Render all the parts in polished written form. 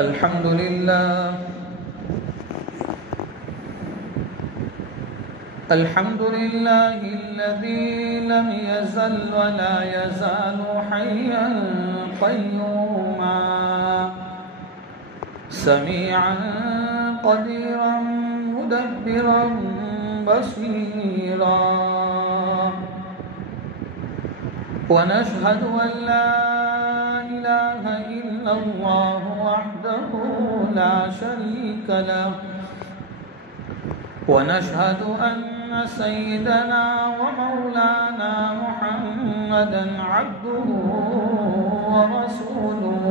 الحمد لله الذي لم يزل ولا يزال حيا قيوما سميعا قديرا مدبرا بصيرا ونشهد أن لا إله إلا الله وحده لا شريك له ونشهد أن سيدنا ومولانا محمدا عبده ورسوله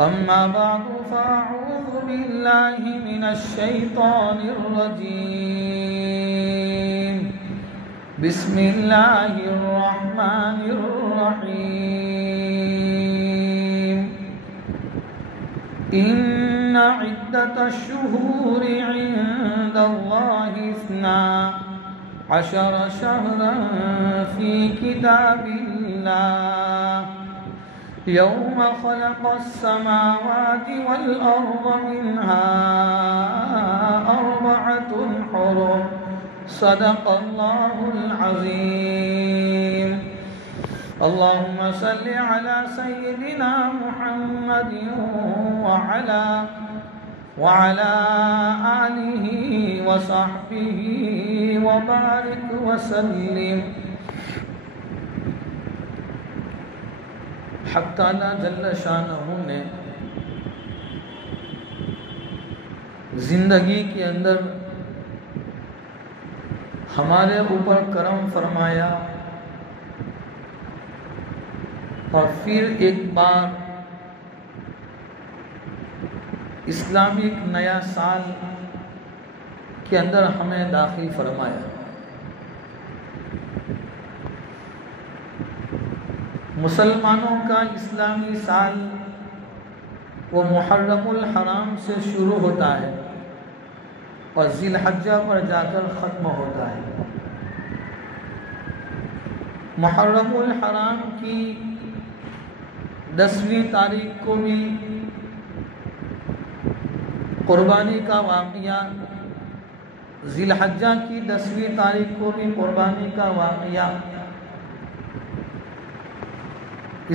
أما بعد فأعوذ بالله من الشيطان الرجيم بسم الله الرحمن الرحيم إن عدة الشهور عند الله 12 شهرا في كتاب الله يوم خلق السماوات والأرض منها 4 حرم صدق الله العظيم اللهم صل على سيدنا محمد وعلى آله وصحبه وبارك وسلم. حق تعالی جل شانہ نے زندگی کے اندر ہمارے اوپر کرم فرمایا اور پھر ایک بار اسلامی ایک نیا سال کے اندر ہمیں داخل فرمایا. مسلمانوں کا اسلامی سال وہ محرم الحرام سے شروع ہوتا ہے اور ذی الحجہ پر جا کر ختم ہوتا ہے. محرم الحرام کی 10ویں تاریخ کو بھی قربانی کا واقعہ، ذی الحجہ کی 10ویں تاریخ کو بھی قربانی کا واقعہ.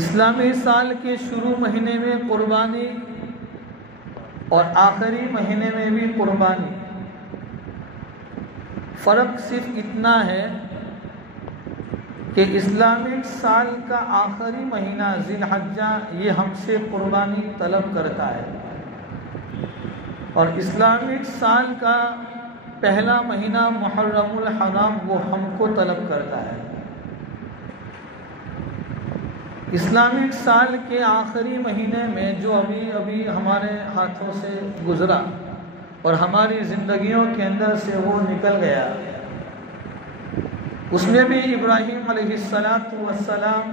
اسلامی سال کے شروع مہینے میں قربانی اور آخری مہینے میں بھی قربانی. فرق صرف اتنا ہے کہ اسلامک سال کا آخری مہینہ ذی الحجہ یہ ہم سے قربانی طلب کرتا ہے اور اسلامک سال کا پہلا مہینہ محرم الحرام وہ ہم کو طلب کرتا ہے. اسلامک سال کے آخری مہینے میں جو ابھی ہمارے ہاتھوں سے گزرا اور ہماری زندگیوں کے اندر سے وہ نکل گیا، اس میں بھی ابراہیم علیہ السلام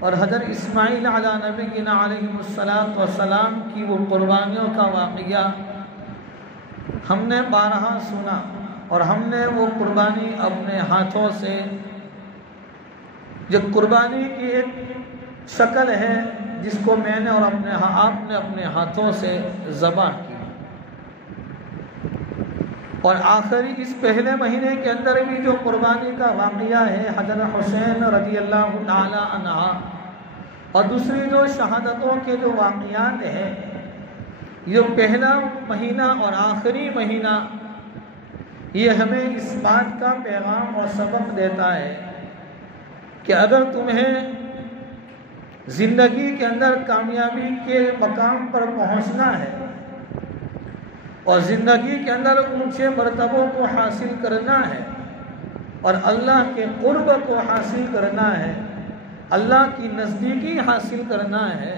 اور حضرت اسماعیل علی نبینا علیہ السلام کی وہ قربانیوں کا واقعہ ہم نے بارہا سنا اور ہم نے وہ قربانی اپنے ہاتھوں سے، جو قربانی کی ایک شکل ہے جس کو میں نے اور آپ نے اپنے ہاتھوں سے ذبح کی. اور آخری اس پہلے مہینے کے اندر بھی جو قربانی کا واقعہ ہے حضرت حسین رضی اللہ تعالی عنہ اور دوسری جو شہادتوں کے جو واقعات ہیں، یہ پہلا مہینہ اور آخری مہینہ یہ ہمیں اس بات کا پیغام اور سبق دیتا ہے کہ اگر تمہیں زندگی کے اندر کامیابی کے مقام پر پہنچنا ہے اور زندگی کے اندر اونچے مرتبوں کو حاصل کرنا ہے اور اللہ کے قرب کو حاصل کرنا ہے، اللہ کی نزدیکی حاصل کرنا ہے،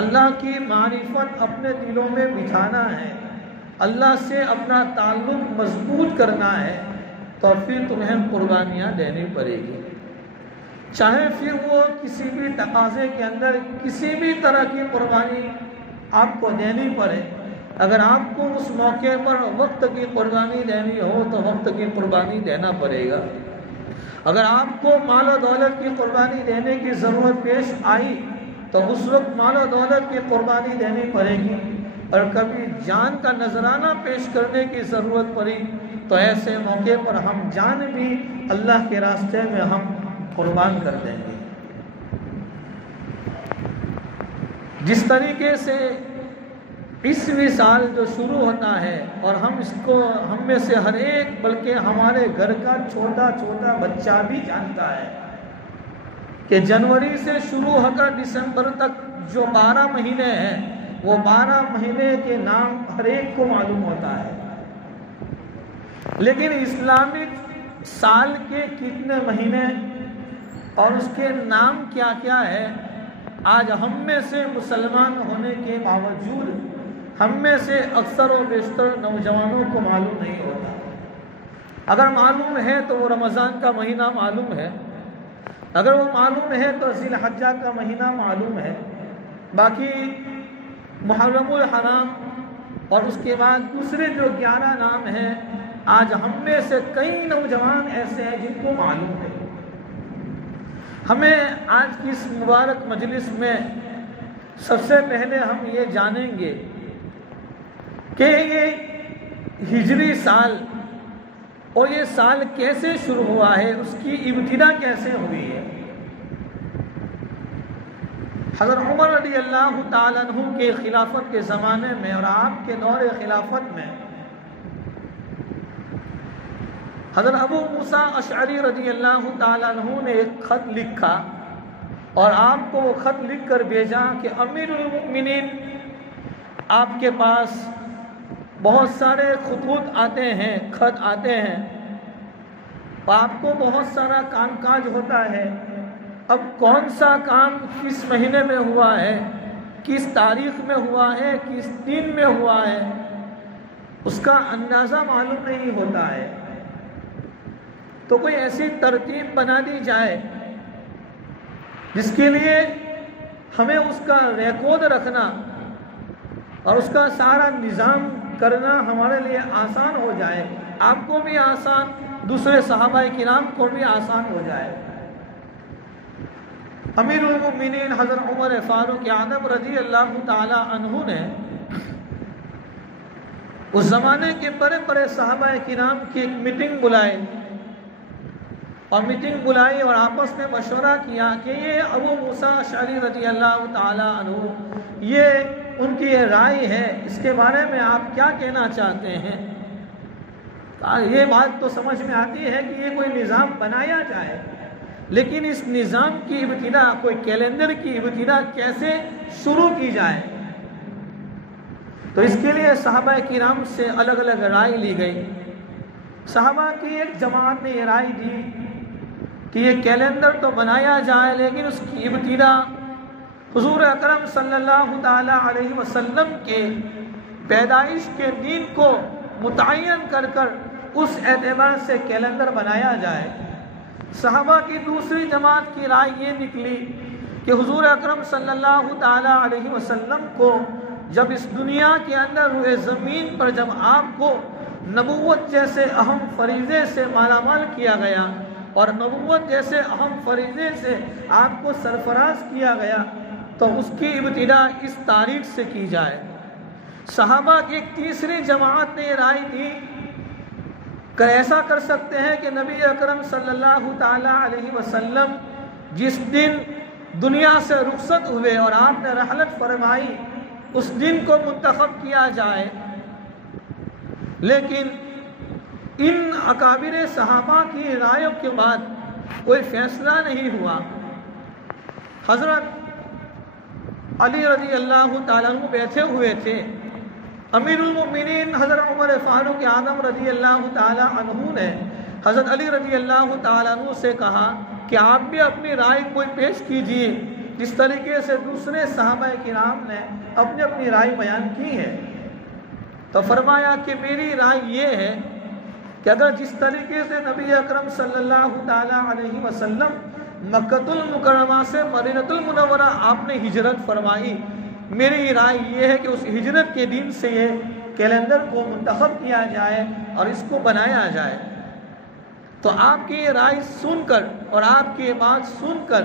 اللہ کی معرفت اپنے دلوں میں بٹھانا ہے، اللہ سے اپنا تعلق مضبوط کرنا ہے، تو پھر تمہیں قربانیاں دینی پڑے گی. چاہے پھر وہ کسی بھی تقاضے کے اندر کسی بھی طرح کی قربانی آپ کو دینی پڑے. اگر آپ کو اس موقع پر وقت کی قربانی دینی ہو تو وقت کی قربانی دینا پڑے گا. اگر آپ کو مال و دولت کی قربانی دینے کی ضرورت پیش آئی تو اس وقت مال و دولت کی قربانی دینی پڑے گی، اور کبھی جان کا نذرانہ پیش کرنے کی ضرورت پڑی تو ایسے موقع پر ہم جان بھی اللہ کے راستے میں ہم قربان کر دیں گے۔ جس طریقے سے 20ویں سال جو شروع ہوتا ہے اور ہم میں سے ہر ایک بلکہ ہمارے گھر کا چھوٹا چھوٹا بچہ بھی جانتا ہے کہ جنوری سے شروع ہو کر دسمبر تک جو 12 مہینے ہیں وہ 12 مہینے کے نام ہر ایک کو معلوم ہوتا ہے، لیکن اسلامک سال کے کتنے مہینے اور اس کے نام کیا کیا ہے آج ہم میں سے مسلمان ہونے کے باوجود ہم میں سے اکثر و بیشتر نوجوانوں کو معلوم نہیں ہوتا۔ اگر معلوم ہے تو وہ رمضان کا مہینہ معلوم ہے، اگر وہ معلوم ہے تو ذی الحجہ کا مہینہ معلوم ہے، باقی محرم الحرام اور اس کے بعد دوسرے جو 11 نام ہیں آج ہم میں سے کئی نوجوان ایسے ہیں جن کو معلوم ہے۔ ہمیں آج کی اس مبارک مجلس میں سب سے پہلے ہم یہ جانیں گے کہ یہ ہجری سال اور یہ سال کیسے شروع ہوا ہے، اس کی ابتدا کیسے ہوئی ہے۔ حضرت عمر رضی اللہ تعالیٰ عنہ کے خلافت کے زمانے میں اور آپ کے دور خلافت میں حضرت ابو موسیٰ اشعری رضی اللہ تعالیٰ عنہ نے ایک خط لکھا اور آپ کو وہ خط لکھ کر بھیجا کہ امیر المؤمنین آپ کے پاس بہت سارے خطوط آتے ہیں، خط آتے ہیں، آپ کو بہت سارا کام کاج ہوتا ہے، اب کون سا کام کس مہینے میں ہوا ہے، کس تاریخ میں ہوا ہے، کس دن میں ہوا ہے، اس کا اندازہ معلوم نہیں ہوتا ہے، تو کوئی ایسی ترتیب بنا دی جائے جس کے لیے ہمیں اس کا ریکارڈ رکھنا اور اس کا سارا نظام کرنا ہمارے لیے آسان ہو جائے، آپ کو بھی آسان، دوسرے صحابہ کرام کو بھی آسان ہو جائے۔ امیر المؤمنین حضرت عمر فاروق اعظم رضی اللہ تعالی عنہ نے اس زمانے کے بڑے بڑے صحابہ کرام کی ایک میٹنگ بلائی اور آپس میں مشورہ کیا کہ یہ ابو موسیٰ اشعری رضی اللہ تعالی عنہ یہ ان کی یہ رائے ہے، اس کے بارے میں آپ کیا کہنا چاہتے ہیں؟ یہ بات تو سمجھ میں آتی ہے کہ یہ کوئی نظام بنایا جائے، لیکن اس نظام کی ابتدا، کوئی کیلنڈر کی ابتدا کیسے شروع کی جائے؟ تو اس کے لیے صحابہ کرام سے الگ الگ رائے لی گئی۔ صحابہ کی ایک جماعت نے یہ رائے دی کہ یہ کیلنڈر تو بنایا جائے لیکن اس کی ابتدا حضور اکرم صلی اللہ تعالی علیہ وسلم کے پیدائش کے دن کو متعین کر کر اس اعتبار سے کیلنڈر بنایا جائے۔ صحابہ کی دوسری جماعت کی رائے یہ نکلی کہ حضور اکرم صلی اللہ تعالی علیہ وسلم کو جب اس دنیا کے اندر روئے زمین پر جب آپ کو نبوت جیسے اہم فریضے سے مالا مال کیا گیا اور نبوت جیسے اہم فریضے سے آپ کو سرفراز کیا گیا تو اس کی ابتدا اس تاریخ سے کی جائے۔ صحابہ کی ایک تیسری جماعت نے یہ رائے دی کہ ایسا کر سکتے ہیں کہ نبی اکرم صلی اللہ تعالی علیہ وسلم جس دن دنیا سے رخصت ہوئے اور آپ نے رحلت فرمائی اس دن کو منتخب کیا جائے، لیکن ان اکابر صحابہ کی رائے کے بعد کوئی فیصلہ نہیں ہوا۔ حضرت علی رضی اللہ تعالیٰ عنہ بیٹھے ہوئے تھے، امیر المؤمنین حضرت عمر فاروق اعظم رضی اللہ تعالیٰ عنہ نے حضرت علی رضی اللہ تعالیٰ عنہ سے کہا کہ آپ بھی اپنی رائے کوئی پیش کیجئے، جس طریقے سے دوسرے صحابہ کرام نے اپنی اپنی رائے بیان کی ہے۔ تو فرمایا کہ میری رائے یہ ہے کہ اگر جس طریقے سے نبی اکرم صلی اللہ تعالی علیہ وسلم مکہ المکرمہ سے مدینہ المنورہ آپ نے ہجرت فرمائی، میری رائے یہ ہے کہ اس ہجرت کے دن سے یہ کیلنڈر کو منتخب کیا جائے اور اس کو بنایا جائے۔ تو آپ کی یہ رائے سن کر اور آپ کی بات سن کر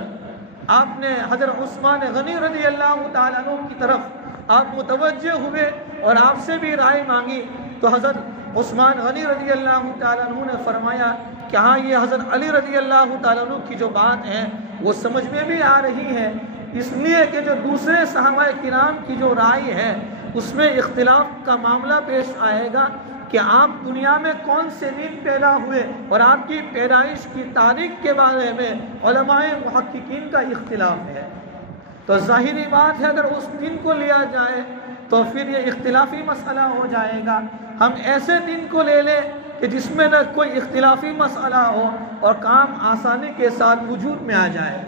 آپ نے حضرت عثمان غنی رضی اللہ تعالیٰ عنہ کی طرف آپ متوجہ ہوئے اور آپ سے بھی رائے مانگی، تو حضرت عثمان غنی رضی اللہ تعالیٰ عنہ نے فرمایا کہ ہاں یہ حضرت علی رضی اللہ تعالیٰ عنہ کی جو بات ہے وہ سمجھ میں بھی آ رہی ہے، اس لیے کہ جو دوسرے صحابہ کرام کی جو رائے ہے اس میں اختلاف کا معاملہ پیش آئے گا کہ آپ دنیا میں کون سے دن پیدا ہوئے اور آپ کی پیدائش کی تاریخ کے بارے میں علماء محققین کا اختلاف ہے۔ تو ظاہری بات ہے اگر اس دن کو لیا جائے تو پھر یہ اختلافی مسئلہ ہو جائے گا۔ ہم ایسے دن کو لے لیں کہ جس میں نہ کوئی اختلافی مسئلہ ہو اور کام آسانی کے ساتھ وجود میں آ جائے۔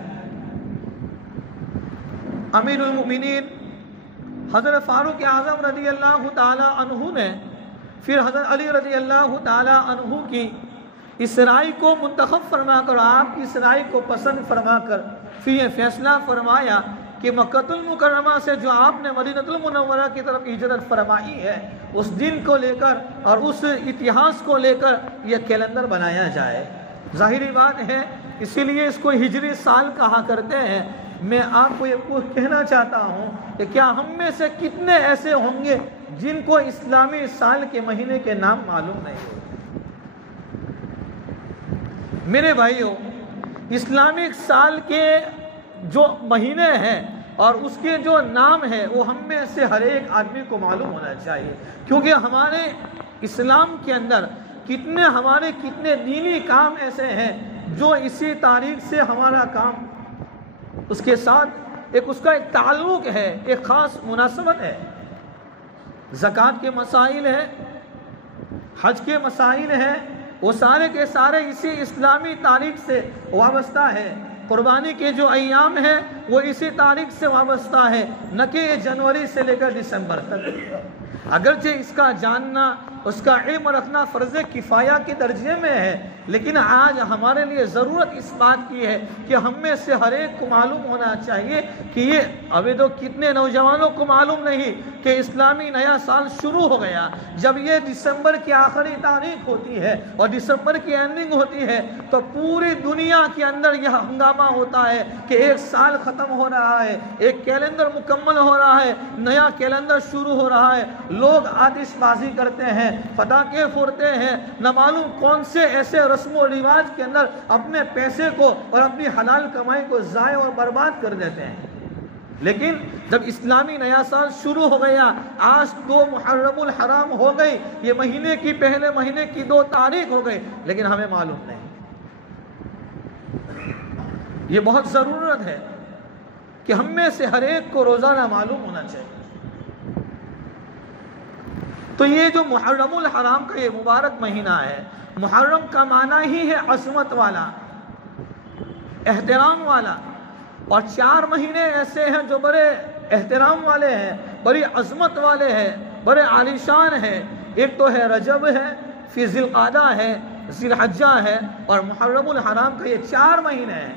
امیر المؤمنین حضرت فاروق اعظم رضی اللہ تعالی عنہ نے پھر حضرت علی رضی اللہ تعالی عنہ کی اس رائے کو منتخب فرما کر، آپ کی اس رائے کو پسند فرما کر پھر یہ فیصلہ فرمایا کہ مکہ المکرمہ سے جو آپ نے مدینہ المنورہ کی طرف ہجرت فرمائی ہے اس دن کو لے کر اور اس اتہاس کو لے کر یہ کیلنڈر بنایا جائے۔ ظاہری بات ہے اسی لیے اس کو ہجری سال کہا کرتے ہیں۔ میں آپ کو یہ کہنا چاہتا ہوں کہ کیا ہم میں سے کتنے ایسے ہوں گے جن کو اسلامی سال کے مہینے کے نام معلوم نہیں ہو؟ میرے بھائیوں، اسلامک سال کے جو مہینے ہیں اور اس کے جو نام ہے وہ ہم میں سے ہر ایک آدمی کو معلوم ہونا چاہیے، کیونکہ ہمارے اسلام کے اندر ہمارے کتنے دینی کام ایسے ہیں جو اسی تاریخ سے ہمارا کام اس کے ساتھ اس کا ایک تعلق ہے، ایک خاص مناسبت ہے۔ زکوٰۃ کے مسائل ہیں، حج کے مسائل ہیں، وہ سارے کے سارے اسی اسلامی تاریخ سے وابستہ ہے۔ قربانی کے جو ایام ہیں وہ اسی تاریخ سے وابستہ ہے، نہ کہ یہ جنوری سے لے کر دسمبر تک۔ اگرچہ اس کا جاننا، اس کا علم رکھنا فرض کفایہ کے درجے میں ہے، لیکن آج ہمارے لیے ضرورت اس بات کی ہے کہ ہم میں سے ہر ایک کو معلوم ہونا چاہیے کہ یہ ابھی تو کتنے نوجوانوں کو معلوم نہیں کہ اسلامی نیا سال شروع ہو گیا۔ جب یہ دسمبر کی آخری تاریخ ہوتی ہے اور دسمبر کی اینڈنگ ہوتی ہے تو پوری دنیا کے اندر یہ ہنگامہ ہوتا ہے کہ ایک سال ختم ہو رہا ہے، ایک کیلنڈر مکمل ہو رہا ہے، نیا کیلنڈر شروع ہو رہا ہے۔ لوگ آتش بازی کرتے ہیں، پٹاخے پھوڑتے ہیں، نہ معلوم کون سے ایسے رسم و رواج کے اندر اپنے پیسے کو اور اپنی حلال کمائی کو ضائع اور برباد کر دیتے ہیں۔ لیکن جب اسلامی نیا سال شروع ہو گیا، آج 2 محرم الحرام ہو گئی، یہ مہینے کی پہلے مہینے کی 2 تاریخ ہو گئی، لیکن ہمیں معلوم نہیں۔ یہ بہت ضرورت ہے کہ ہم میں سے ہر ایک کو روزانہ معلوم ہونا چاہیے۔ تو یہ جو محرم الحرام کا یہ مبارک مہینہ ہے، محرم کا معنی ہی ہے عظمت والا، احترام والا، اور 4 مہینے ایسے ہیں جو بڑے احترام والے ہیں، بڑی عظمت والے ہیں، بڑے عالیشان ہیں۔ ایک تو ہے رجب ہے، پھر ذی القعدہ ہے، ذی الحجہ ہے، اور محرم الحرام کا یہ 4 مہینے ہیں۔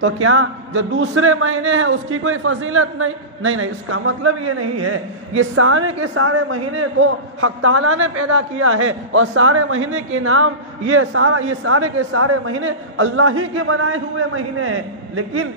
تو کیا جو دوسرے مہینے ہیں اس کی کوئی فضیلت نہیں، اس کا مطلب یہ نہیں ہے۔ یہ سارے کے سارے مہینے کو حق تعالیٰ نے پیدا کیا ہے، اور سارے مہینے کے نام یہ سارے کے سارے مہینے اللہ ہی کے بنائے ہوئے مہینے ہیں، لیکن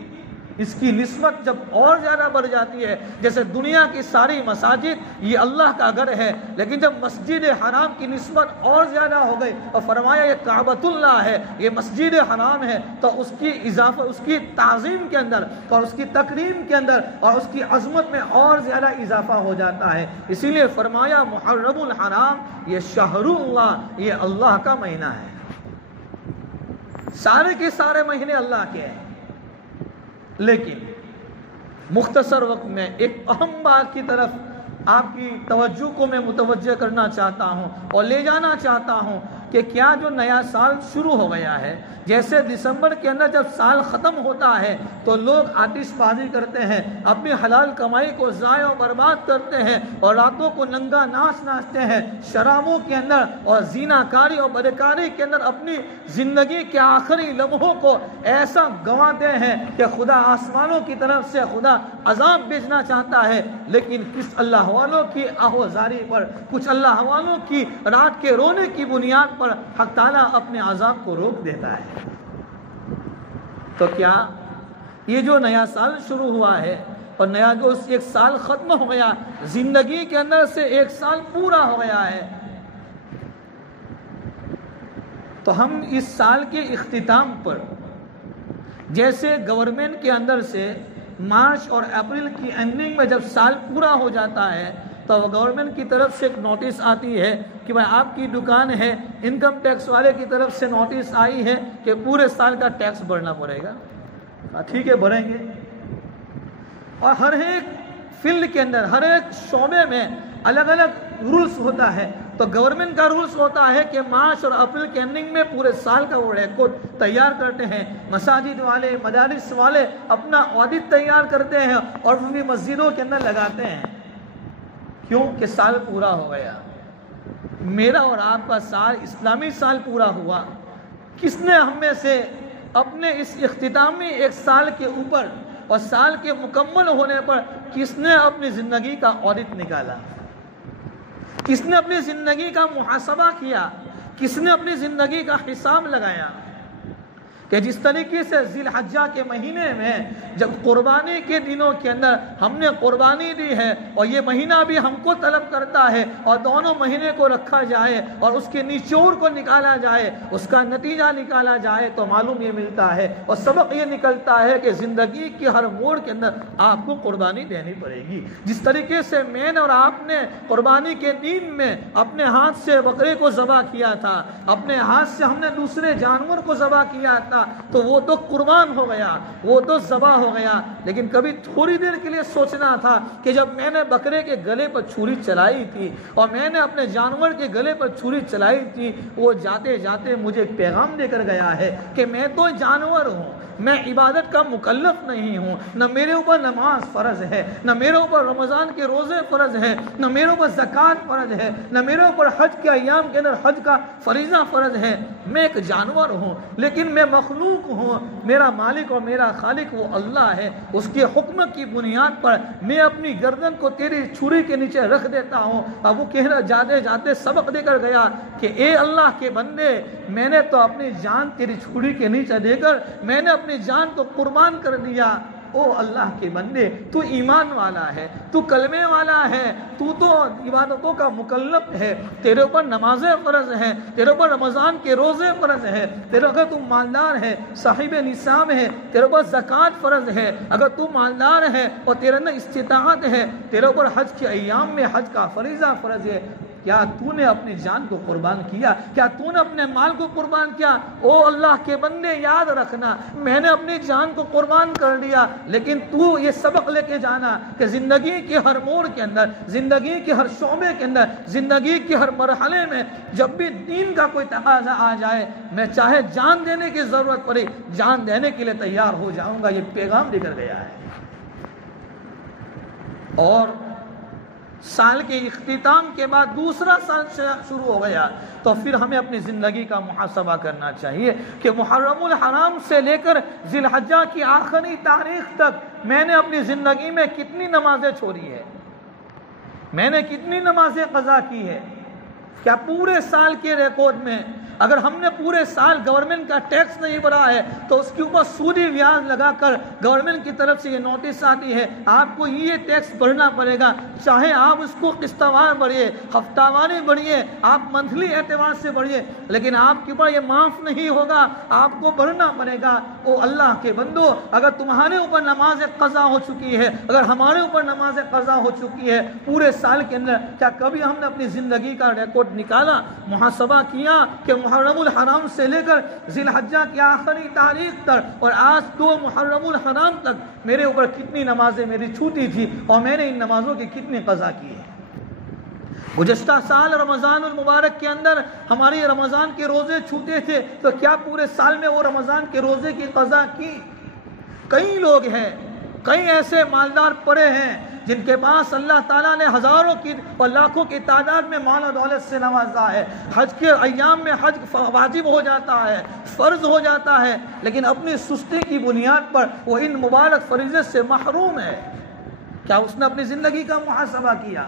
اس کی نسبت جب اور زیادہ بڑھ جاتی ہے، جیسے دنیا کی ساری مساجد یہ اللہ کا گھر ہے، لیکن جب مسجد حرام کی نسبت اور زیادہ ہو گئی اور فرمایا یہ کعبۃ اللہ ہے، یہ مسجد حرام ہے، تو اس کی اضافہ، اس کی تعظیم کے اندر اور اس کی تکریم کے اندر اور اس کی عظمت میں اور زیادہ اضافہ ہو جاتا ہے۔ اسی لیے فرمایا محرم الحرام یہ شہر اللہ، یہ اللہ کا مہینہ ہے۔ سارے کے سارے مہینے اللہ کے ہیں، لیکن مختصر وقت میں ایک اہم بات کی طرف آپ کی توجہ کو میں متوجہ کرنا چاہتا ہوں اور لے جانا چاہتا ہوں کہ کیا جو نیا سال شروع ہو گیا ہے، جیسے دسمبر کے اندر جب سال ختم ہوتا ہے تو لوگ آتش بازی کرتے ہیں، اپنی حلال کمائی کو ضائع و برباد کرتے ہیں، اور راتوں کو ننگا ناچ ناچتے ہیں، شرابوں کے اندر اور زنا کاری اور بدکاری کے اندر اپنی زندگی کے آخری لمحوں کو ایسا گنواتے ہیں کہ خدا آسمانوں کی طرف سے خدا عذاب بھیجنا چاہتا ہے، لیکن کس اللہ والوں کی آہوزاری پر، کچھ اللہ والوں کی رات کے رونے کی بنیاد پر حق تعالیٰ اپنے عذاب کو روک دیتا ہے۔ تو کیا یہ جو نیا سال شروع ہوا ہے اور نیا جو ایک سال ختم ہو گیا، زندگی کے اندر سے ایک سال پورا ہو گیا ہے، تو ہم اس سال کے اختتام پر جیسے گورنمنٹ کے اندر سے مارچ اور اپریل کی اینڈنگ میں جب سال پورا ہو جاتا ہے تو گورنمنٹ کی طرف سے ایک نوٹس آتی ہے کہ بھائی آپ کی دکان ہے، انکم ٹیکس والے کی طرف سے نوٹس آئی ہے کہ پورے سال کا ٹیکس بھرنا پڑے گا. ٹھیک ہے، بھریں گے. اور ہر ایک فیلڈ کے اندر، ہر ایک شعبے میں الگ الگ رولز ہوتا ہے. تو گورنمنٹ کا رولز ہوتا ہے کہ مارچ اور اپریل کے اینڈنگ میں پورے سال کا وہ ریکارڈ تیار کرتے ہیں. مساجد والے، مدارس والے اپنا آڈٹ تیار کرتے ہیں اور وہ بھی مسجدوں کے اندر لگاتے ہیں. کیوں کہ سال پورا ہو گیا. میرا اور آپ کا سال، اسلامی سال پورا ہوا. کس نے ہم میں سے اپنے اس اختتامی ایک سال کے اوپر اور سال کے مکمل ہونے پر کس نے اپنی زندگی کا آڈٹ نکالا؟ کس نے اپنی زندگی کا محاسبہ کیا؟ کس نے اپنی زندگی کا حساب لگایا؟ کہ جس طریقے سے ذی الحجہ کے مہینے میں جب قربانی کے دنوں کے اندر ہم نے قربانی دی ہے اور یہ مہینہ بھی ہم کو طلب کرتا ہے اور دونوں مہینے کو رکھا جائے اور اس کے نچوڑ کو نکالا جائے، اس کا نتیجہ نکالا جائے، تو معلوم یہ ملتا ہے اور سبق یہ نکلتا ہے کہ زندگی کے ہر موڑ کے اندر آپ کو قربانی دینی پڑے گی. جس طریقے سے میں نے اور آپ نے قربانی کے دن میں اپنے ہاتھ سے بکرے کو ذبح کیا تھا، اپنے ہاتھ سے ہم نے دوسرے جانور کو ذبح کیا تھا، تو وہ تو قربان ہو گیا، وہ تو ذبح ہو گیا. لیکن کبھی تھوڑی دیر کے لیے سوچنا تھا کہ جب میں نے بکرے کے گلے پر چھری چلائی تھی اور میں نے اپنے جانور کے گلے پر چھری چلائی تھی، وہ جاتے جاتے مجھے ایک پیغام دے کر گیا ہے کہ میں تو جانور ہوں، میں عبادت کا مکلف نہیں ہوں. نہ میرے اوپر نماز فرض ہے، نہ میرے اوپر رمضان کے روزے فرض ہے، نہ میرے اوپر زکوٰۃ فرض ہے، نہ میرے اوپر حج کے ایام کے اندر حج کا فریضہ فرض ہے. میں ایک جانور ہوں لیکن میں مخلوق ہوں. میرا مالک اور میرا خالق وہ اللہ ہے. اس کے حکم کی بنیاد پر میں اپنی گردن کو تیری چھری کے نیچے رکھ دیتا ہوں. اب وہ کہنا جاتے جاتے سبق دے کر گیا کہ اے اللہ کے بندے، میں نے تو اپنی جان تیری چھری کے نیچے دے کر میں نے اپنی جان کو قربان کر دیا. او اللہ کے بندے، تو ایمان والا ہے، تو کلمے والا ہے، تو عبادتوں کا مکلف ہے. تیرے اوپر نمازیں فرض ہیں، تیرے اوپر رمضان کے روزے فرض ہیں، تیرے اگر تو مالدار ہے، صاحب نصاب ہے، تیرے اوپر زکوٰۃ فرض ہے. اگر تو مالدار ہے اور تیرے اندر استطاعت ہے، تیرے اوپر حج کے ایام میں حج کا فریضہ فرض ہے. کیا تو نے اپنی جان کو قربان کیا؟ کیا تو نے اپنے مال کو قربان کیا؟ او اللہ کے بندے، یاد رکھنا، میں نے اپنی جان کو قربان کر دیا، لیکن تو یہ سبق لے کے جانا کہ زندگی کے ہر موڑ کے اندر، زندگی کے ہر شعبے کے اندر، زندگی کے ہر مرحلے میں جب بھی دین کا کوئی تقاضا آ جائے، میں چاہے جان دینے کی ضرورت پڑے جان دینے کے لیے تیار ہو جاؤں گا. یہ پیغام دے کر گیا ہے. اور سال کے اختتام کے بعد دوسرا سال شروع ہو گیا، تو پھر ہمیں اپنی زندگی کا محاسبہ کرنا چاہیے کہ محرم الحرام سے لے کر ذی الحجہ کی آخری تاریخ تک میں نے اپنی زندگی میں کتنی نمازیں چھوڑی ہے، میں نے کتنی نمازیں قضا کی ہے. کیا پورے سال کے ریکارڈ میں اگر ہم نے پورے سال گورنمنٹ کا ٹیکس نہیں بھرا ہے تو اس کے اوپر سودی بیاج لگا کر گورنمنٹ کی طرف سے یہ نوٹس آتی ہے آپ کو یہ ٹیکس بھرنا پڑے گا، چاہے آپ اس کو قسط وار بھریے، ہفتہ واری بھریے، آپ منتھلی اعتبار سے بھریے، لیکن آپ کے اوپر یہ معاف نہیں ہوگا، آپ کو بھرنا پڑے گا. او اللہ کے بندو، اگر تمہارے اوپر نماز قضا ہو چکی ہے، اگر ہمارے اوپر نماز قضا ہو چکی ہے پورے سال کے اندر، کیا کبھی ہم نے اپنی زندگی کا ریکارڈ نکالا، محاسبہ کیا کہ محرم الحرام سے لے کر ذی الحجہ کی آخری تاریخ تک اور آج 2 محرم الحرام تک میرے اوپر کتنی نمازیں میری چھوٹی تھی اور میں نے ان نمازوں کی کتنی قضا کی ہے. گزشتہ سال رمضان المبارک کے اندر ہماری رمضان کے روزے چھوٹے تھے، تو کیا پورے سال میں وہ رمضان کے روزے کی قضا کی؟ کئی لوگ ہیں، کئی ایسے مالدار پڑے ہیں جن کے پاس اللہ تعالیٰ نے ہزاروں کی اور لاکھوں کی تعداد میں مال و دولت سے نوازا ہے، حج کے ایام میں حج واجب ہو جاتا ہے، فرض ہو جاتا ہے، لیکن اپنی سستی کی بنیاد پر وہ ان مبارک فریضے سے محروم ہے. کیا اس نے اپنی زندگی کا محاسبہ کیا؟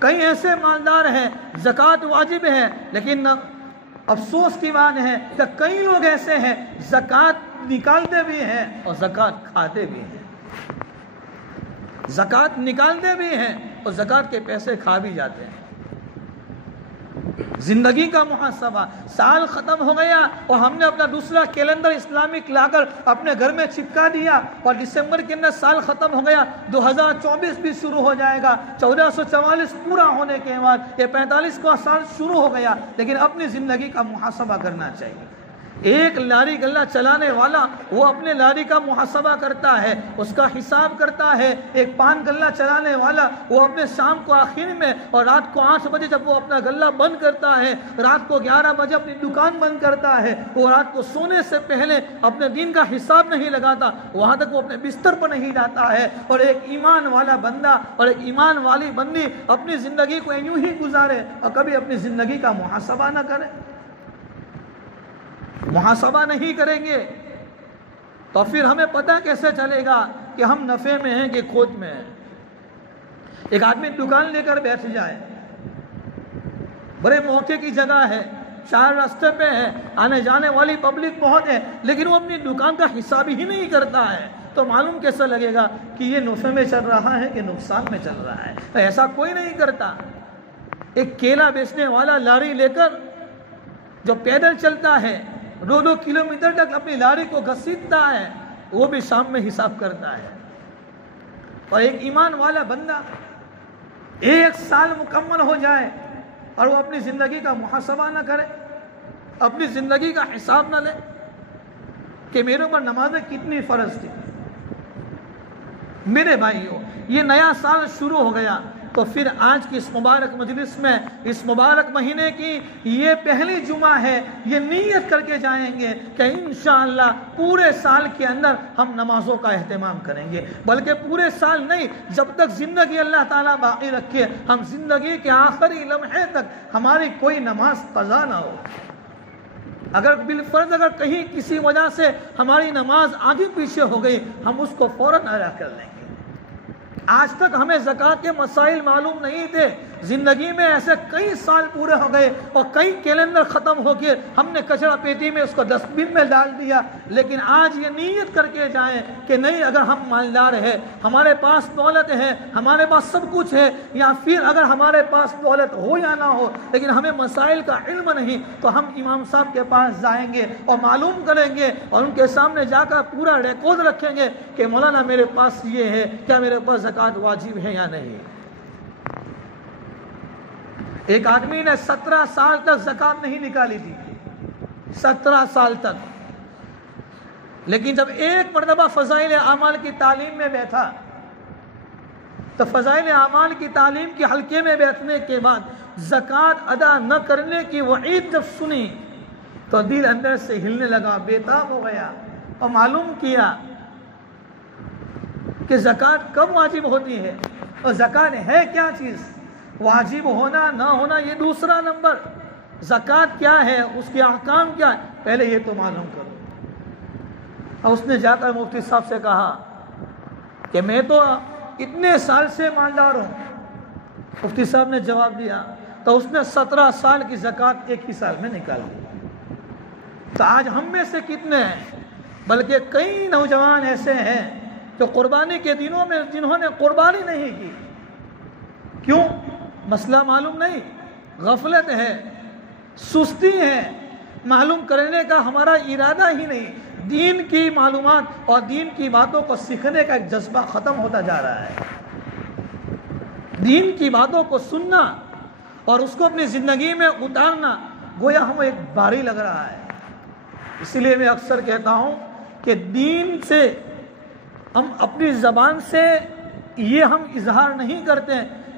کئی ایسے مالدار ہیں، زکوٰۃ واجب ہے، لیکن افسوس کی بات ہے کہ کئی لوگ ایسے ہیں زکوٰۃ نکالتے بھی ہیں اور زکوٰۃ کھاتے بھی ہیں، زکوٰۃ نکالتے بھی ہیں اور زکوٰۃ کے پیسے کھا بھی جاتے ہیں۔ زندگی کا محاسبہ، سال ختم ہو گیا اور ہم نے اپنا دوسرا کیلنڈر اسلامک لا کر اپنے گھر میں چپکا دیا اور دسمبر کے اندر سال ختم ہو گیا، 2024 بھی شروع ہو جائے گا، 1444 پورا ہونے کے بعد یہ 45 کا سال شروع ہو گیا، لیکن اپنی زندگی کا محاسبہ کرنا چاہیے۔ ایک لاری گلہ چلانے والا وہ اپنے لاری کا محاسبہ کرتا ہے، اس کا حساب کرتا ہے۔ ایک پان گلہ چلانے والا وہ اپنے شام کو آخر میں اور رات کو 8 بجے جب وہ اپنا گلہ بند کرتا ہے، رات کو 11 بجے اپنی دکان بند کرتا ہے، وہ رات کو سونے سے پہلے اپنے دن کا حساب نہیں لگاتا، وہاں تک وہ اپنے بستر پر نہیں جاتا ہے۔ اور ایک ایمان والا بندہ اور ایک ایمان والی بندی اپنی زندگی کو یوں ہی گزارے اور کبھی اپنی زندگی کا محاسبہ نہ کرے، محاسبہ نہیں کریں گے تو پھر ہمیں پتہ کیسے چلے گا کہ ہم نفع میں ہیں کہ کھوٹ میں ہیں۔ ایک آدمی دکان لے کر بیٹھ جائے، بڑے موقع کی جگہ ہے، شہر راستے پہ ہے، آنے جانے والی پبلک بہت ہے، لیکن وہ اپنی دکان کا حساب ہی نہیں کرتا ہے، تو معلوم کیسے لگے گا کہ یہ نفع میں چل رہا ہے کہ نقصان میں چل رہا ہے؟ ایسا کوئی نہیں کرتا۔ ایک کیلا بیچنے والا لاری لے کر جو پیدل چلتا ہے، 2 کلومیٹر تک اپنی لاری کو گھسیٹتا ہے، وہ بھی شام میں حساب کرتا ہے۔ اور ایک ایمان والا بندہ 1 سال مکمل ہو جائے اور وہ اپنی زندگی کا محاسبہ نہ کرے، اپنی زندگی کا حساب نہ لے کہ میرے اوپر نمازیں کتنی فرض تھی۔ میرے بھائیوں، یہ نیا سال شروع ہو گیا تو پھر آج کی اس مبارک مجلس میں، اس مبارک مہینے کی یہ پہلی جمعہ ہے، یہ نیت کر کے جائیں گے کہ انشاءاللہ پورے سال کے اندر ہم نمازوں کا اہتمام کریں گے، بلکہ پورے سال نہیں، جب تک زندگی اللہ تعالیٰ باقی رکھے، ہم زندگی کے آخری لمحے تک ہماری کوئی نماز قضا نہ ہو۔ اگر بالفرض اگر کہیں کسی وجہ سے ہماری نماز آگے پیچھے ہو گئی، ہم اس کو فوراً ادا کر لیں گے۔ آج تک ہمیں زکوٰۃ کے مسائل معلوم نہیں تھے، زندگی میں ایسے کئی سال پورے ہو گئے اور کئی کیلنڈر ختم ہو گئے، ہم نے کچرا پیٹی میں اس کو ڈسٹ بن میں ڈال دیا، لیکن آج یہ نیت کر کے جائیں کہ نہیں، اگر ہم مالدار ہیں، ہمارے پاس دولت ہے، ہمارے پاس سب کچھ ہے، یا پھر اگر ہمارے پاس دولت ہو یا نہ ہو لیکن ہمیں مسائل کا علم نہیں، تو ہم امام صاحب کے پاس جائیں گے اور معلوم کریں گے اور ان کے سامنے جا کر پورا ریکارڈ رکھیں گے کہ مولانا میرے پاس یہ ہے، کیا میرے پاس زکوٰۃ واجب ہے یا نہیں۔ ایک آدمی نے 17 سال تک زکوٰۃ نہیں نکالی تھی، 17 سال تک، لیکن جب ایک مرتبہ فضائل اعمال کی تعلیم میں بیٹھا تو فضائل اعمال کی تعلیم کے حلقے میں بیٹھنے کے بعد زکوٰۃ ادا نہ کرنے کی وعید جب سنی تو دل اندر سے ہلنے لگا، بےتاب ہو گیا اور معلوم کیا کہ زکوٰۃ کب واجب ہوتی ہے اور زکوٰۃ ہے کیا چیز۔ واجب ہونا نہ ہونا یہ دوسرا نمبر، زکوٰۃ کیا ہے، اس کے احکام کیا ہے، پہلے یہ تو معلوم کرو۔ اور اس نے جا کر مفتی صاحب سے کہا کہ میں تو اتنے سال سے مالدار ہوں۔ مفتی صاحب نے جواب دیا تو اس نے 17 سال کی زکوٰۃ ایک ہی سال میں نکال دی۔ تو آج ہم میں سے کتنے ہیں، بلکہ کئی نوجوان ایسے ہیں جو قربانی کے دنوں میں جنہوں نے قربانی نہیں کی، کیوں؟ مسئلہ معلوم نہیں، غفلت ہے، سستی ہے، معلوم کرنے کا ہمارا ارادہ ہی نہیں، دین کی معلومات اور دین کی باتوں کو سیکھنے کا ایک جذبہ ختم ہوتا جا رہا ہے۔ دین کی باتوں کو سننا اور اس کو اپنی زندگی میں اتارنا گویا ہمیں ایک بھاری لگ رہا ہے۔ اس لیے میں اکثر کہتا ہوں کہ دین سے ہم اپنی زبان سے یہ ہم اظہار نہیں کرتے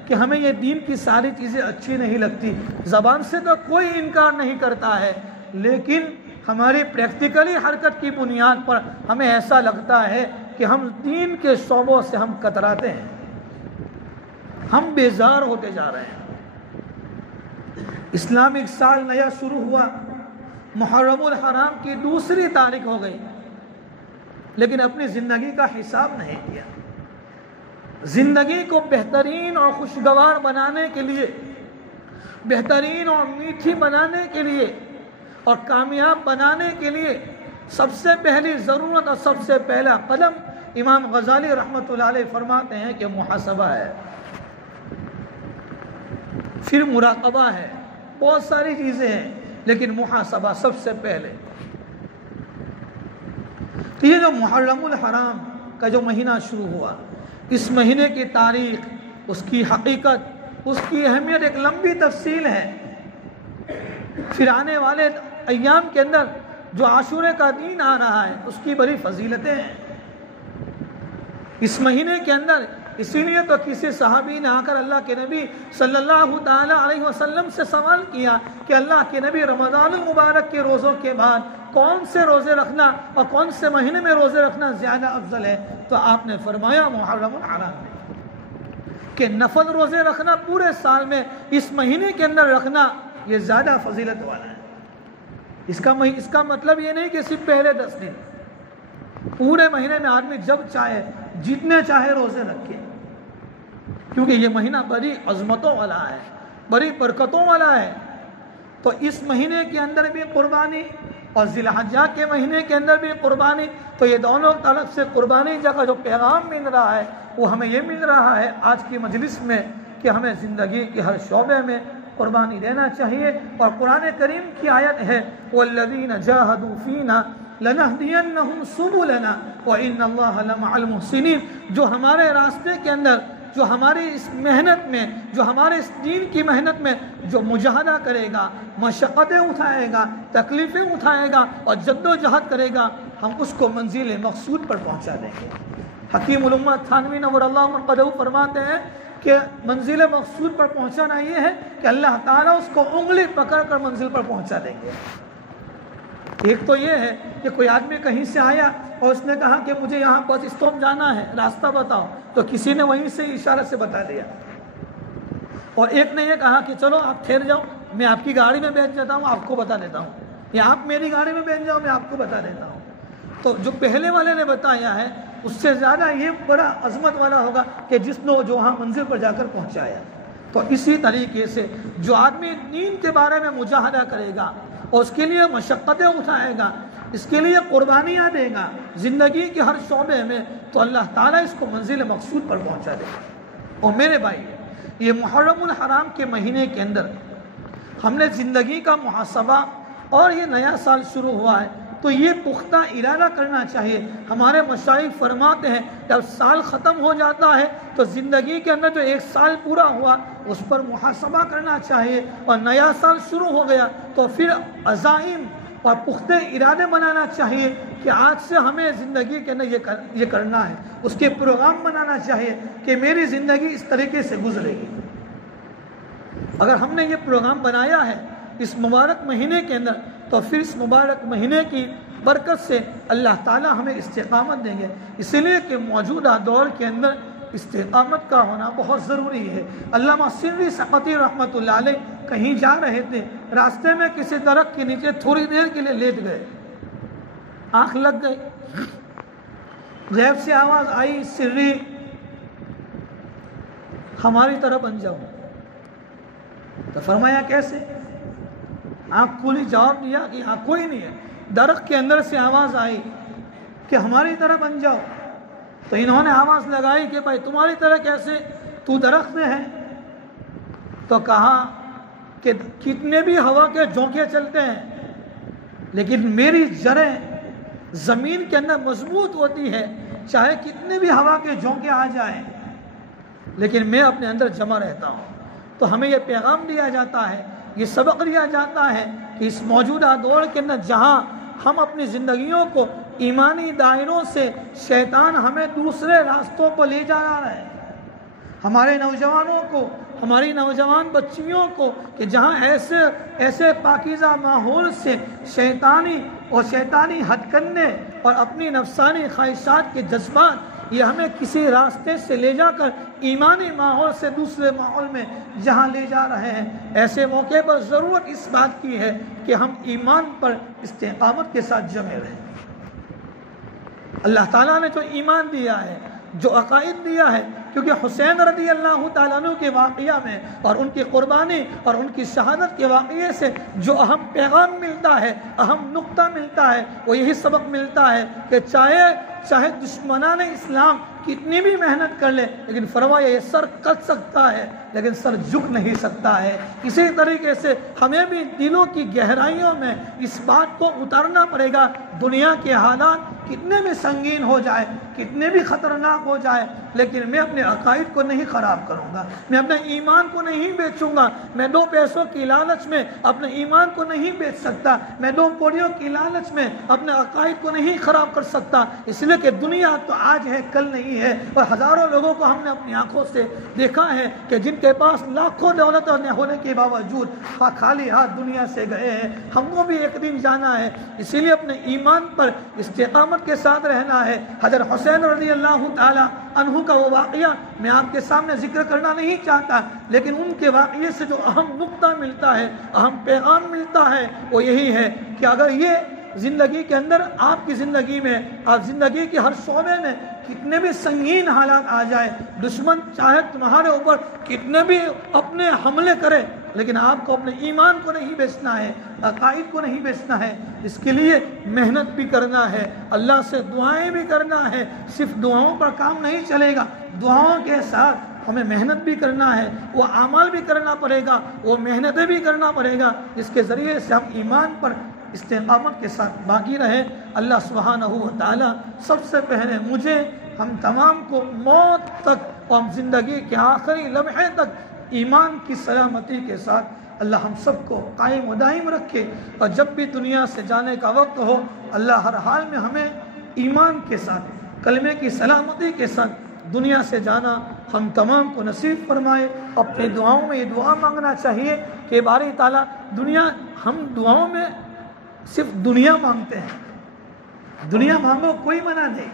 کہ ہمیں یہ دین کی ساری چیزیں اچھی نہیں لگتی، زبان سے تو کوئی انکار نہیں کرتا ہے، لیکن ہماری پریکٹیکلی حرکت کی بنیاد پر ہمیں ایسا لگتا ہے کہ ہم دین کے شعبوں سے ہم کتراتے ہیں، ہم بیزار ہوتے جا رہے ہیں۔ اسلامک سال نیا شروع ہوا، محرم الحرام کی 2 تاریخ ہو گئی، لیکن اپنی زندگی کا حساب نہیں کیا۔ زندگی کو بہترین اور خوشگوار بنانے کے لیے، بہترین اور میٹھی بنانے کے لیے اور کامیاب بنانے کے لیے سب سے پہلی ضرورت اور سب سے پہلا قدم امام غزالی رحمۃ اللہ علیہ فرماتے ہیں کہ محاسبہ ہے، پھر مراقبہ ہے، بہت ساری چیزیں ہیں، لیکن محاسبہ سب سے پہلے۔ تو یہ جو محرم الحرام کا جو مہینہ شروع ہوا، اس مہینے کی تاریخ، اس کی حقیقت، اس کی اہمیت ایک لمبی تفصیل ہے۔ پھر آنے والے ایام کے اندر جو عاشورے کا دن آ رہا ہے، اس کی بڑی فضیلتیں ہیں اس مہینے کے اندر۔ اسی لیے تو کسی صحابی نے آ کر اللہ کے نبی صلی اللہ تعالی علیہ وسلم سے سوال کیا کہ اللہ کے نبی رمضان المبارک کے روزوں کے بعد کون سے روزے رکھنا اور کون سے مہینے میں روزے رکھنا زیادہ افضل ہے؟ تو آپ نے فرمایا محرم الحرام میں، کہ نفل روزے رکھنا پورے سال میں اس مہینے کے اندر رکھنا یہ زیادہ فضیلت والا ہے۔ اس کا مطلب یہ نہیں کہ صرف پہلے 10 دن، پورے مہینے میں آدمی جب چاہے جتنے چاہے روزے رکھے، کیونکہ یہ مہینہ بڑی عظمتوں والا ہے، بڑی برکتوں والا ہے۔ تو اس مہینے کے اندر بھی قربانی اور ذی الحجہ کے مہینے کے اندر بھی قربانی، تو یہ دونوں طرف سے قربانی کا جو پیغام مل رہا ہے وہ ہمیں یہ مل رہا ہے آج کی مجلس میں کہ ہمیں زندگی کے ہر شعبے میں قربانی دینا چاہیے۔ اور قرآن کریم کی آیت ہے وَالَّذِينَ جَاهَدُوا فِينَا لَنَهْدِيَنَّهُمْ سُبُلَنَا وَإِنَّ اللَّهَ لَمَعَ الْمُحْسِنِينَ، جو ہمارے راستے کے اندر، جو ہماری اس محنت میں، جو ہمارے اس دین کی محنت میں جو مجاہدہ کرے گا، مشقتیں اٹھائے گا، تکلیفیں اٹھائے گا اور جد و جہد کرے گا، ہم اس کو منزل مقصود پر پہنچا دیں گے۔ حکیم الامہ تھانوی نور اللہ مرقدہ فرماتے ہیں کہ منزل مقصود پر پہنچانا یہ ہے کہ اللہ تعالیٰ اس کو انگلی پکڑ کر منزل پر پہنچا دیں گے۔ ایک تو یہ ہے کہ کوئی آدمی کہیں سے آیا اور اس نے کہا کہ مجھے یہاں بس اسٹاپ جانا ہے، راستہ بتاؤ، تو کسی نے وہیں سے اشارہ سے بتا دیا۔ اور ایک نے یہ کہا کہ چلو آپ ٹھہر جاؤ، میں آپ کی گاڑی میں بیٹھ جاتا ہوں، آپ کو بتا دیتا ہوں، یا آپ میری گاڑی میں بیٹھ جاؤ، میں آپ کو بتا دیتا ہوں۔ تو جو پہلے والے نے بتایا ہے اس سے زیادہ یہ بڑا عظمت والا ہوگا کہ جس نے جو وہاں منزل پر جا کر پہنچایا۔ تو اسی طریقے سے جو آدمی دین کے بارے میں مجاہدہ کرے گا اور اس کے لیے مشقتیں اٹھائے گا، اس کے لیے قربانیاں دے گا زندگی کے ہر شعبے میں، تو اللہ تعالیٰ اس کو منزل مقصود پر پہنچا دے گا۔ اور میرے بھائی، یہ محرم الحرام کے مہینے کے اندر ہم نے زندگی کا محاسبہ اور یہ نیا سال شروع ہوا ہے، تو یہ پختہ ارادہ کرنا چاہیے۔ ہمارے مشائخ فرماتے ہیں جب سال ختم ہو جاتا ہے تو زندگی کے اندر جو ایک سال پورا ہوا اس پر محاسبہ کرنا چاہیے، اور نیا سال شروع ہو گیا تو پھر عزائم اور پختہ ارادے بنانا چاہیے کہ آج سے ہمیں زندگی کے اندر یہ کرنا ہے، اس کے پروگرام بنانا چاہیے کہ میری زندگی اس طریقے سے گزرے گی۔ اگر ہم نے یہ پروگرام بنایا ہے اس مبارک مہینے کے اندر، تو پھر اس مبارک مہینے کی برکت سے اللہ تعالیٰ ہمیں استقامت دیں گے۔ اسی لیے کہ موجودہ دور کے اندر استقامت کا ہونا بہت ضروری ہے۔ علامہ سندھی سقطی رحمۃ اللہ علیہ کہیں جا رہے تھے، راستے میں کسی درخت کے نیچے تھوڑی دیر کے لیے لیٹ گئے، آنکھ لگ گئی، غیب سے آواز آئی سری ہماری طرف بن جاؤ۔ تو فرمایا کیسے؟ آنکھ کھولی، جواب دیا کہ یہاں کوئی نہیں ہے۔ درخت کے اندر سے آواز آئی کہ ہماری طرح بن جاؤ۔ تو انہوں نے آواز لگائی کہ بھائی تمہاری طرح کیسے، تو درخت میں ہے؟ تو کہا کہ کتنے بھی ہوا کے جھونکے چلتے ہیں لیکن میری جڑیں زمین کے اندر مضبوط ہوتی ہے، چاہے کتنے بھی ہوا کے جھونکے آ جائیں لیکن میں اپنے اندر جمع رہتا ہوں۔ تو ہمیں یہ پیغام دیا جاتا ہے، یہ سبق دیا جاتا ہے کہ اس موجودہ دور کے اندر جہاں ہم اپنی زندگیوں کو ایمانی دائروں سے شیطان ہمیں دوسرے راستوں کو لے جا رہا ہے، ہمارے نوجوانوں کو، ہماری نوجوان بچیوں کو، کہ جہاں ایسے پاکیزہ ماحول سے شیطانی ہتھکنڈے اور اپنی نفسانی خواہشات کے جذبات یہ ہمیں کسی راستے سے لے جا کر ایمانی ماحول سے دوسرے ماحول میں جہاں لے جا رہے ہیں، ایسے موقع پر ضرورت اس بات کی ہے کہ ہم ایمان پر استقامت کے ساتھ جمے رہیں۔ اللہ تعالیٰ نے جو ایمان دیا ہے، جو عقائد دیا ہے، کیونکہ حسین رضی اللہ تعالیٰ عنہ کے واقعہ میں اور ان کی قربانی اور ان کی شہادت کے واقعے سے جو اہم پیغام ملتا ہے، اہم نقطہ ملتا ہے، وہ یہی سبق ملتا ہے کہ چاہے دشمنان اسلام کتنی بھی محنت کر لے، لیکن فرمایا یہ سر کٹ سکتا ہے لیکن سر جھک نہیں سکتا ہے۔ اسی طریقے سے ہمیں بھی دلوں کی گہرائیوں میں اس بات کو اتارنا پڑے گا، دنیا کے حالات کتنے بھی سنگین ہو جائے، کتنے بھی خطرناک ہو جائے، لیکن میں اپنے عقائد کو نہیں خراب کروں گا، میں اپنے ایمان کو نہیں بیچوں گا، میں 2 پیسوں کی لالچ میں اپنے ایمان کو نہیں بیچ سکتا، میں 2 کوڑیوں کی لالچ میں اپنے عقائد کو نہیں خراب کر سکتا، اس لیے کہ دنیا تو آج ہے کل نہیں ہے، اور ہزاروں لوگوں کو ہم نے اپنی آنکھوں سے دیکھا ہے کہ جن کے پاس لاکھوں دولت ہونے کے باوجود خالی ہاتھ دنیا سے گئے ہیں۔ ہم کو بھی ایک دن جانا ہے، اسی لیے اپنے ایمان پر استقامت کے ساتھ رہنا ہے۔ حضرت حسین رضی اللہ تعالی عنہ کا وہ واقعہ میں آپ کے سامنے ذکر کرنا نہیں چاہتا، لیکن ان کے واقعے سے جو اہم نقطہ ملتا ہے، اہم پیغام ملتا ہے، وہ یہی ہے کہ اگر یہ زندگی کے اندر آپ کی زندگی میں، آپ زندگی کے ہر شعبے میں کتنے بھی سنگین حالات آ جائے، دشمن چاہے تمہارے اوپر کتنے بھی اپنے حملے کرے، لیکن آپ کو اپنے ایمان کو نہیں بیچنا ہے، عقائد کو نہیں بیچنا ہے۔ اس کے لیے محنت بھی کرنا ہے، اللہ سے دعائیں بھی کرنا ہے۔ صرف دعاؤں پر کام نہیں چلے گا، دعاؤں کے ساتھ ہمیں محنت بھی کرنا ہے، وہ اعمال بھی کرنا پڑے گا، وہ محنتیں بھی کرنا پڑے گا، جس کے ذریعے سے ہم ایمان پر استقامت کے ساتھ باقی رہے۔ اللہ سبحانہ و تعالی سب سے پہلے مجھے، ہم تمام کو موت تک اور زندگی کے آخری لمحے تک ایمان کی سلامتی کے ساتھ اللہ ہم سب کو قائم و دائم رکھے، اور جب بھی دنیا سے جانے کا وقت ہو، اللہ ہر حال میں ہمیں ایمان کے ساتھ، کلمے کی سلامتی کے ساتھ دنیا سے جانا ہم تمام کو نصیب فرمائے۔ اپنے دعاؤں میں یہ دعا مانگنا چاہیے کہ باری تعالیٰ ہم دعاؤں میں صرف دنیا مانگتے ہیں، دنیا مانگو کوئی منع نہیں،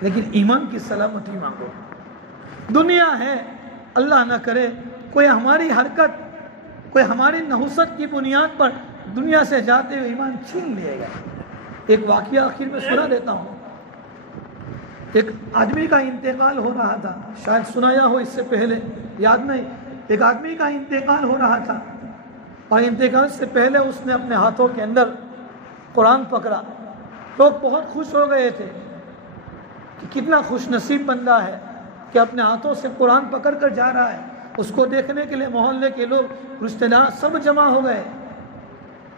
لیکن ایمان کی سلامتی مانگو۔ دنیا ہے، اللہ نہ کرے کوئی ہماری حرکت، کوئی ہماری نحوست کی بنیاد پر دنیا سے جاتے ہوئے ایمان چھین لے گا۔ ایک واقعہ آخر میں سنا دیتا ہوں۔ ایک آدمی کا انتقال ہو رہا تھا، شاید سنایا ہو اس سے پہلے، یاد نہیں۔ ایک آدمی کا انتقال ہو رہا تھا، اور انتقال سے پہلے اس نے اپنے ہاتھوں کے اندر قرآن پکڑا۔ لوگ بہت خوش ہو گئے تھے کہ کتنا خوش نصیب بندہ ہے کہ اپنے ہاتھوں سے قرآن پکڑ کر جا رہا ہے۔ اس کو دیکھنے کے لیے محلے کے لوگ، رشتہ دار سب جمع ہو گئے،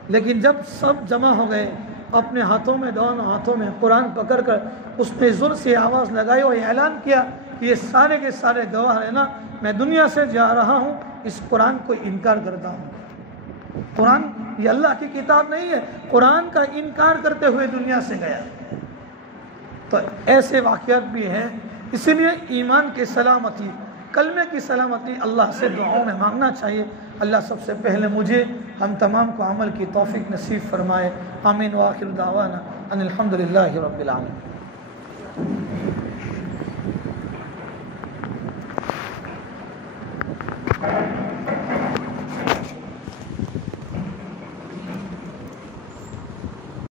لیکن جب سب جمع ہو گئے، اپنے ہاتھوں میں، دونوں ہاتھوں میں قرآن پکڑ کر اس نے زور سے آواز لگائی اور اعلان کیا کہ یہ سارے کے سارے گواہ رہنا، میں دنیا سے جا رہا ہوں، اس قرآن کو انکار کرتا ہوں۔ قرآن یہ اللہ کی کتاب نہیں ہے، قرآن کا انکار کرتے ہوئے دنیا سے گیا۔ تو ایسے واقعات بھی ہیں، اسی لیے ایمان کی سلامتی، کلمے کی سلامتی اللہ سے دعاؤں میں مانگنا چاہیے۔ اللہ سب سے پہلے مجھے، ہم تمام کو عمل کی توفیق نصیب فرمائے۔ آمین وآخر دعوانا ان الحمدللہ رب العالمین۔